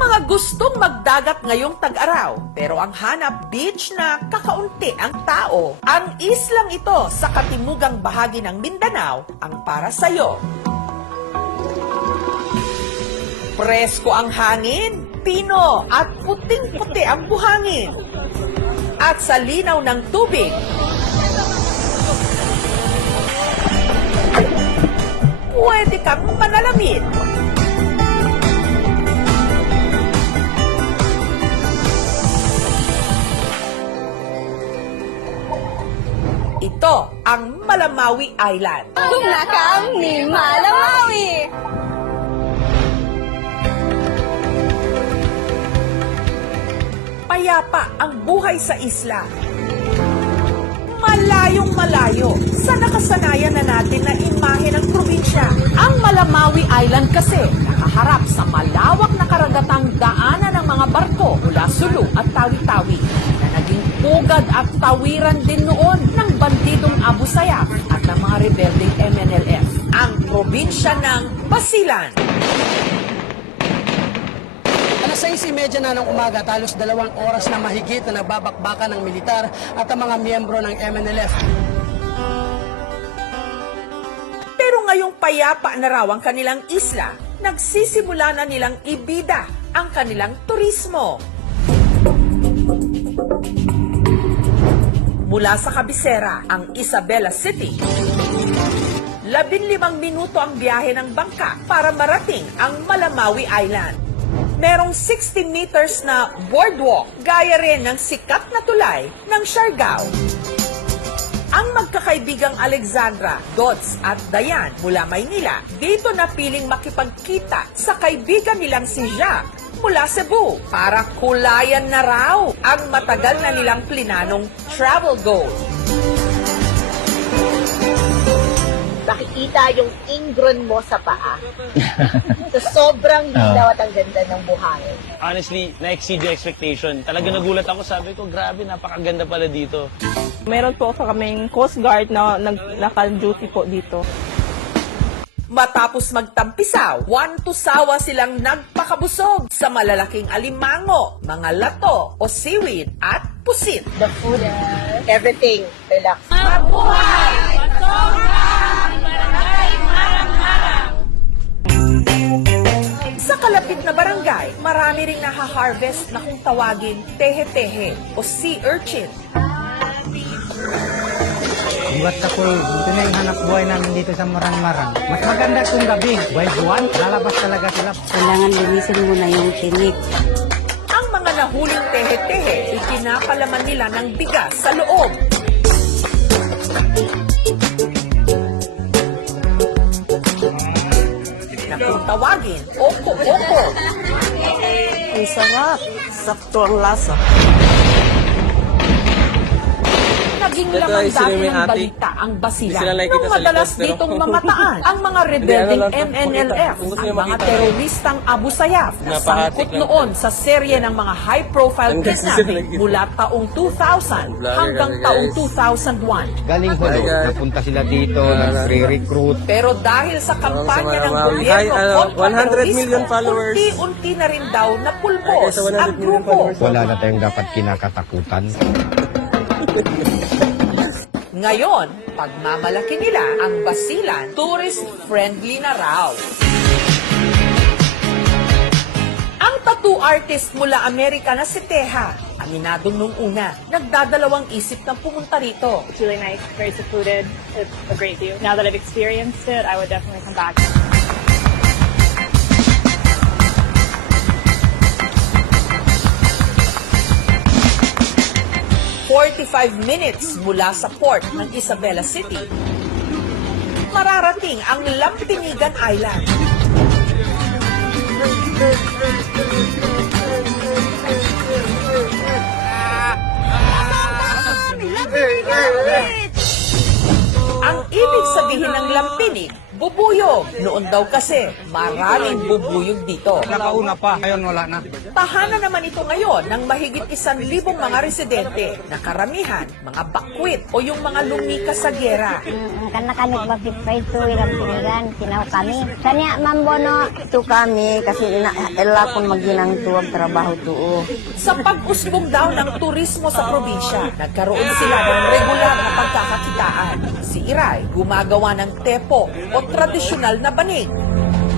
mga gustong magdagat ngayong tag-araw, pero ang hanap beach na kakaunti ang tao. Ang islang ito sa katimugang bahagi ng Mindanao ang para sa'yo. Presko ang hangin, pino at puting-puti ang buhangin. At sa linaw ng tubig, pwede kang manalamid. Ito ang Malamawi Island. Nakam ni Malamawi! Payapa ang buhay sa isla. Malayong malayo sa nakasanayan na natin na imahe ng probinsya. Ang Malamawi Island kasi nakaharap sa malawak na karagatang daanan ng mga barko mula Sulu at Tawi-Tawi na naging pugad at tawiran din noon ng bandidong Abu Sayyaf at ng mga rebeldeng MNLF. Ang probinsya ng Basilan. Alas 6:30 na ng umaga, talos 2 oras na mahigit na nagbabakbakan ng militar at ang mga miyembro ng MNLF. Pero ngayong payapa na raw ang kanilang isla, nagsisimula na nilang ibida ang kanilang turismo. Mula sa kabisera, ang Isabela City, 15 minuto ang biyahe ng bangka para marating ang Malamawi Island. Merong 60 meters na boardwalk, gaya rin ng sikat na tulay ng Siargao. Ang magkakaibigang Alexandra, Dods at Dayan mula Maynila, dito napiling makipagkita sa kaibigan nilang si Jacques mula Cebu para kulayan na raw ang matagal na nilang plinanong travel goal. Makikita yung ingron mo sa paa. So, sobrang lilaw at ang ganda ng buhangin. Honestly, na-exceed yung expectation. Talaga nagulat ako, sabi ko, grabe, napakaganda pala dito. Meron po kaming Coast Guard na naka-duty po dito. Matapos magtampisaw, 1 to sawa silang nagpakabusog sa malalaking alimango, mga lato o seaweed at pusit. The food, everything, relax. Sa kalapit na barangay, marami ring naha-harvest na kung tawagin tehe-tehe o sea urchin. Buat ako, ito na yung hanap buhay namin dito sa Marang-Marang. Mas maganda kung gabi. By buwan, lalabas talaga sila. Kailangan linisin muna yung tinik. Ang mga nahuling tehe-tehe, ikinapalaman nila ng bigas sa loob. Na kung tawagin, oko-oko. Ang sarap. Sakto ang lasa. Naging laman dati ng balita ang Basilan nung madalas ditong mamataan ang mga rebeldeng MNLF, ang mga teroristang Abu Sayyaf na sangkot noon sa serye ng mga high-profile kidnapping mula taong 2000 hanggang taong 2001. Galing Holo, napunta sila dito, nag-re-recruit. Pero dahil sa kampanya ng mga gobyerno kontra 100 million terorismo, followers. unti-unti na rin daw napulbos ang grupo. Wala na tayong dapat kinakatakutan. Ngayon, pagmamalaki nila ang Basilan, tourist-friendly na raw. Ang tattoo artist mula Amerika na si Teha, aminadong nung una, nagdadalawang isip ng pumunta rito. It's really nice, very secluded. It's a great view. Now that I've experienced it, I would definitely come back. 45 minutes mula sa port ng Isabela City, mararating ang Lampinigan Island. Ang ibig sabihin ng lampinig, bubuyog. Noon daw kasi, maraming bubuyog dito. Nakauna pa, ngayon wala na. Tahanan naman ito ngayon ng mahigit 1,000 mga residente na karamihan, mga bakwit o yung mga lumikas sa gyera. Kami magpipay to, ilang pinigan, tinaw kami. Kanya, mambono, ito kami, kasi ela kung maginang tuwag trabaho to. Sa pag-usbong daw ng turismo sa probinsya, nagkaroon sila ng regular na pagkakakitaan. Si Iray, gumagawa ng tepo o tradisyonal na banig.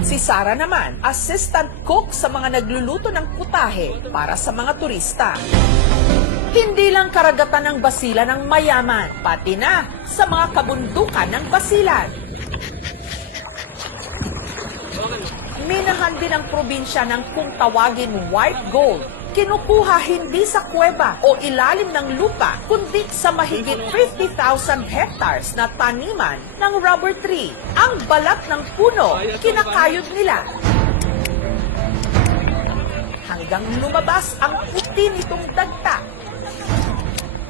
Si Sara naman, assistant cook sa mga nagluluto ng putahe para sa mga turista. Hindi lang karagatan ng Basilan ang mayaman, pati na sa mga kabundukan ng Basilan. Minahan din ang probinsya ng kung tawagin white gold. Kinukuha hindi sa kuweba o ilalim ng lupa, kundi sa mahigit 50,000 hectares na taniman ng rubber tree. Ang balat ng puno, kinakayod nila. Hanggang lumabas ang puti nitong dagta.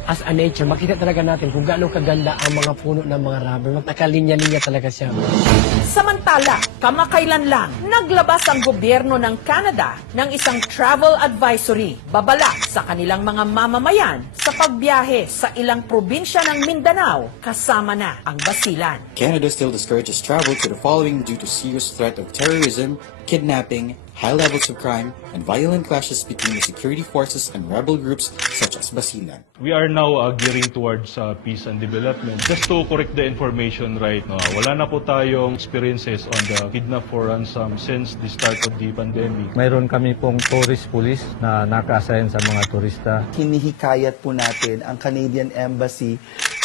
As a nature, makita talaga natin kung gaano kaganda ang mga puno ng mga rubber. Nakalinya-linya talaga siya. Samantala, kamakailan lang, naglabas ang gobyerno ng Canada ng isang travel advisory, babala sa kanilang mga mamamayan sa pagbiyahe sa ilang probinsya ng Mindanao, kasama na ang Basilan. Canada still discourages travel to the following due to serious threat of terrorism, kidnapping, high levels of crime, and violent clashes between the security forces and rebel groups such as Basilan. We are now gearing towards peace and development. Just to correct the information right now, wala na po tayong experiences on the kidnap for ransom since the start of the pandemic. Mayroon kami pong tourist police na naka-assign sa mga turista. Hinihikayat po natin ang Canadian Embassy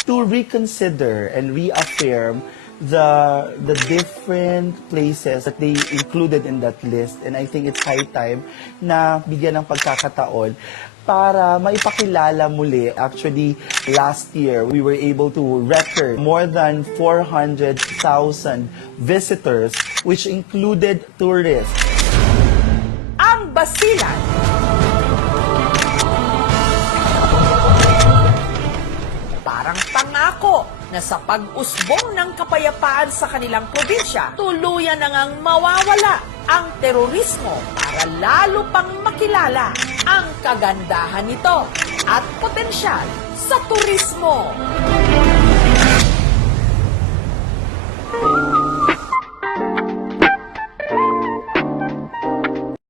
to reconsider and reaffirm the different places that they included in that list, and I think it's high time na bigyan ng pagkakataon para maipakilala muli. Actually, last year we were able to record more than 400,000 visitors, which included tourists. Ang Basilan. Parang pangako na sa pag-usbong ng kapayapaan sa kanilang probinsya, tuluyan na ngang mawawala ang terorismo para lalo pang makilala ang kagandahan nito at potensyal sa turismo.